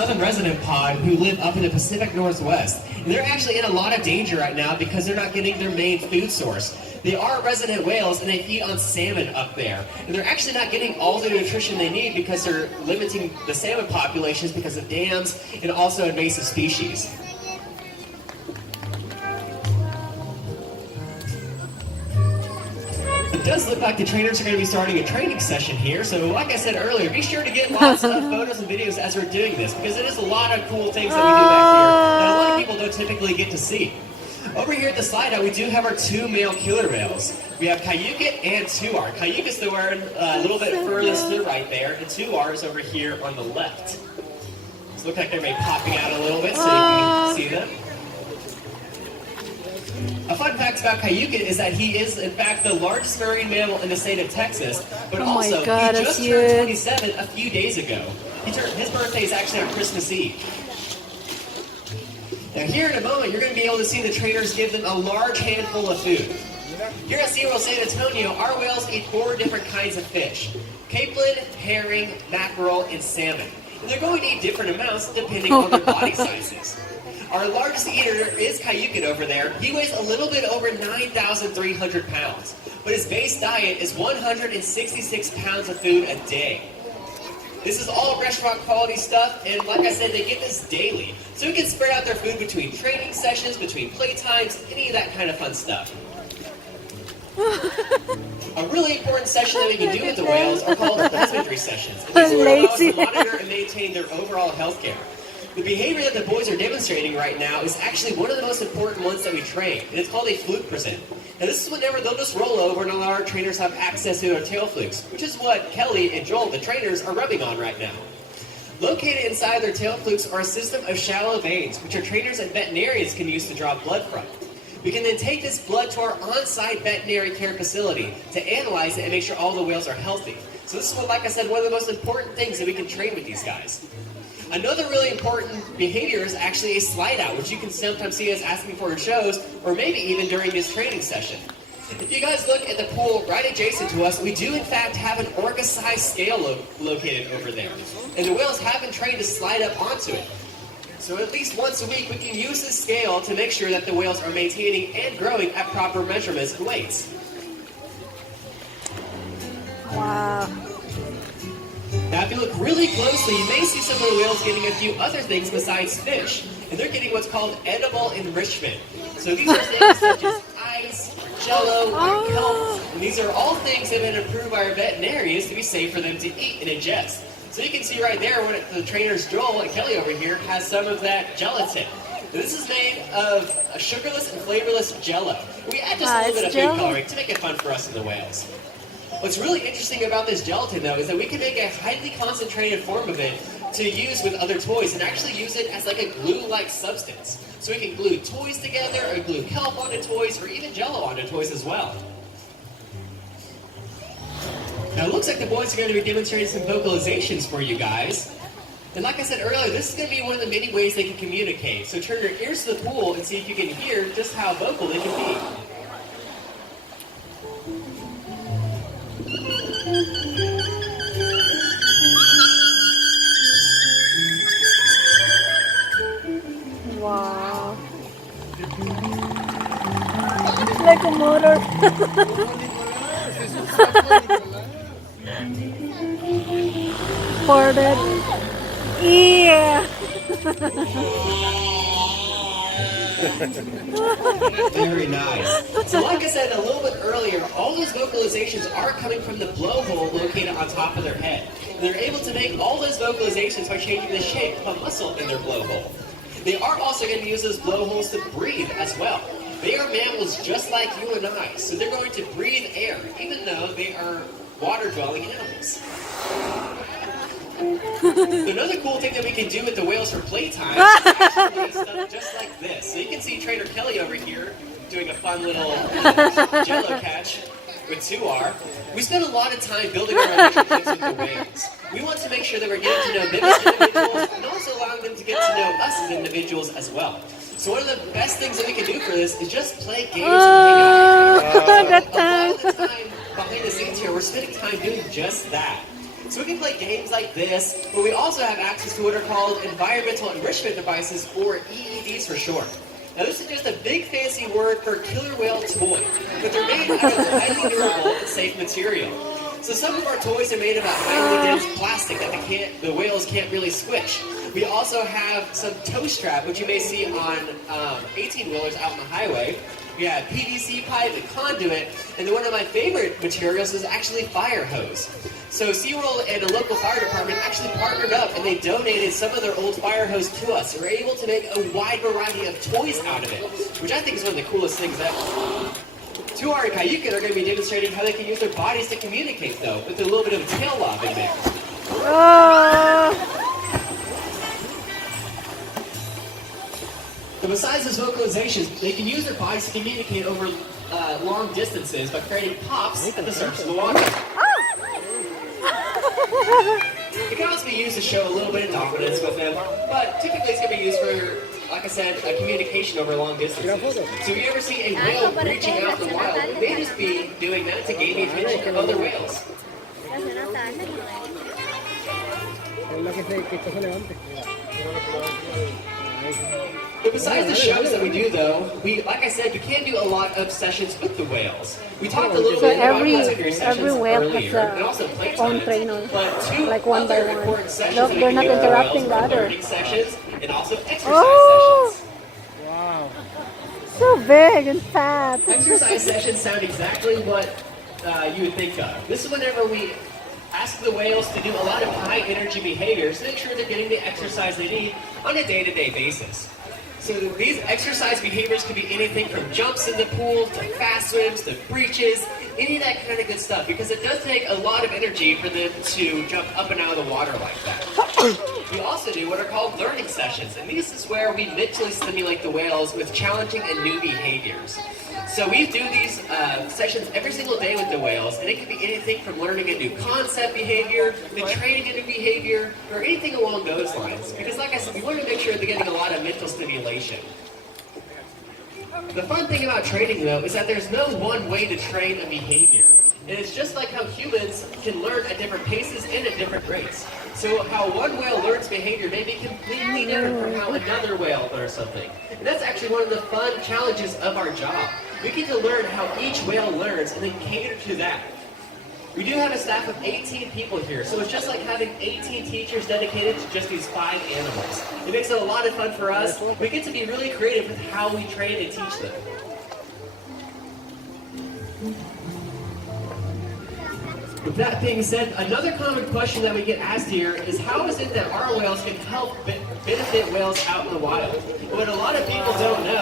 southern resident pod who live up in the Pacific Northwest. And they're actually in a lot of danger right now because they're not getting their main food source. They are resident whales and they feed on salmon up there. And they're actually not getting all the nutrition they need because they're limiting the salmon populations because of dams and also invasive species. It does look like the trainers are going to be starting a training session here, so like I said earlier, be sure to get lots of photos and videos as we're doing this, because it is a lot of cool things that we do back here that a lot of people don't typically get to see. Over here at the slide out, we do have our two male killer whales. We have Cayucit and Tuar. Cayucit's the one a little bit furthest to the right there, and Tuar is over here on the left. So look like they're maybe popping out a little bit so you can see them. A fun fact about Cayucit is that he is, in fact, the largest marine mammal in the state of Texas, but also he just turned 27 a few days ago. His birthday is actually on Christmas Eve. Now here in a moment, you're going to be able to see the trainers give them a large handful of food. Here at SeaWorld San Antonio, our whales eat 4 different kinds of fish: capelin, herring, mackerel, and salmon. And they're going to eat different amounts depending on their body sizes. Our largest eater is Cayucit over there. He weighs a little bit over 9,300 pounds, but his base diet is 166 pounds of food a day. This is all restaurant quality stuff, and like I said, they get this daily. So we can spread out their food between training sessions, between playtimes, any of that kind of fun stuff. A really important session that we can do with the whales are called husbandry sessions. And these will allow us to monitor and maintain their overall health care. The behavior that the boys are demonstrating right now is actually one of the most important ones that we train, and it's called a fluke present. Now this is whenever they'll just roll over and allow our trainers have access to their tail flukes, which is what Kelly and Joel, the trainers, are rubbing on right now. Located inside their tail flukes are a system of shallow veins, which our trainers and veterinarians can use to draw blood from. We can then take this blood to our on-site veterinary care facility to analyze it and make sure all the whales are healthy. So this is what, like I said, one of the most important things that we can train with these guys. Another really important behavior is actually a slide out, which you can sometimes see us asking for in shows, or maybe even during this training session. If you guys look at the pool right adjacent to us, we do in fact have an orca-sized scale located over there. And the whales have been trained to slide up onto it. So at least once a week, we can use this scale to make sure that the whales are maintaining and growing at proper measurements and weights. Wow. Now, if you look really closely, you may see some of the whales getting a few other things besides fish. And they're getting what's called edible enrichment. So these are things such as ice, jello, and kelp. And these are all things that have been approved by our veterinarians to be safe for them to eat and ingest. So you can see right there when the trainers Joel and Kelly over here has some of that gelatin. This is made of a sugarless and flavorless jello. We add just a little bit of food coloring to make it fun for us and the whales. What's really interesting about this gelatin, though, is that we can make a highly concentrated form of it to use with other toys and actually use it as like a glue-like substance. So we can glue toys together, or glue kelp onto toys, or even jello onto toys as well. Now it looks like the boys are going to be demonstrating some vocalizations for you guys. And like I said earlier, this is going to be one of the many ways they can communicate. So turn your ears to the pool and see if you can hear just how vocal they can be. Wow. It's like a motor. Ported. Yeah. Very nice. So like I said a little bit earlier, all those vocalizations are coming from the blowhole located on top of their head. And they're able to make all those vocalizations by changing the shape of a muscle in their blowhole. They are also going to use those blowholes to breathe as well. They are mammals just like you and I, so they're going to breathe air, even though they are water-dwelling animals. Another cool thing that we can do with the whales for playtime is actually stuff just like this. So you can see Trainer Kelly over here doing a fun little jello catch with Tuar. We spend a lot of time building our relationships with the whales. We want to make sure that we're getting to know them as individuals and also allowing them to get to know us as individuals as well. So one of the best things that we can do for this is just play games and hang out. So a lot of the time behind the scenes here, we're spending time doing just that. So we can play games like this, but we also have access to what are called environmental enrichment devices, or EEDs for short. Now this is just a big fancy word for killer whale toy, but they're made out of highly durable and safe material. So some of our toys are made of a highly dense plastic that the whales can't really squish. We also have some tow strap, which you may see on 18-wheelers out on the highway. We have PVC pipe and conduit, and then one of my favorite materials is actually fire hose. So SeaWorld and a local fire department actually partnered up, and they donated some of their old fire hose to us. We're able to make a wide variety of toys out of it, which I think is one of the coolest things ever. Tuar and Kayukin are going to be demonstrating how they can use their bodies to communicate, though, with a little bit of tail lob in there. But besides those vocalizations, they can use their bodies to communicate over long distances by creating pops at the surface of the water. It can also be used to show a little bit of dominance with them, but typically it's going to be used for, like I said, communication over long distances. So if you ever see a whale reaching out in the wild, it may just be doing that to gain the attention of other whales. But besides the shows that we do, though, like I said, you can do a lot of sessions with the whales. We talked a little bit about passenger sessions earlier, and also playtime. But two like one by other one. important sessions Look, that they're you not can do with the interrupting whales the are other. learning sessions and also exercise sessions. Wow. So big and fat. Exercise sessions sound exactly what you would think of. This is whenever we ask the whales to do a lot of high energy behaviors to make sure they're getting the exercise they need on a day-to-day basis. So these exercise behaviors could be anything from jumps in the pool, to fast swims, to breaches, any of that kind of good stuff, because it does take a lot of energy for them to jump up and out of the water like that. We also do what are called learning sessions, and this is where we mentally stimulate the whales with challenging and new behaviors. So we do these sessions every single day with the whales, and it can be anything from learning a new concept behavior, to training a new behavior, or anything along those lines. Because like I said, we want to make sure they're getting a lot of mental stimulation. The fun thing about training, though, is that there's no one way to train a behavior. And it's just like how humans can learn at different paces and at different rates. So how one whale learns behavior may be completely different from how another whale learns something. And that's actually one of the fun challenges of our job. We get to learn how each whale learns and then cater to that. We do have a staff of 18 people here, so it's just like having 18 teachers dedicated to just these 5 animals. It makes it a lot of fun for us. We get to be really creative with how we train and teach them. With that being said, another common question that we get asked here is how is it that our whales can help benefit whales out in the wild? What a lot of people don't know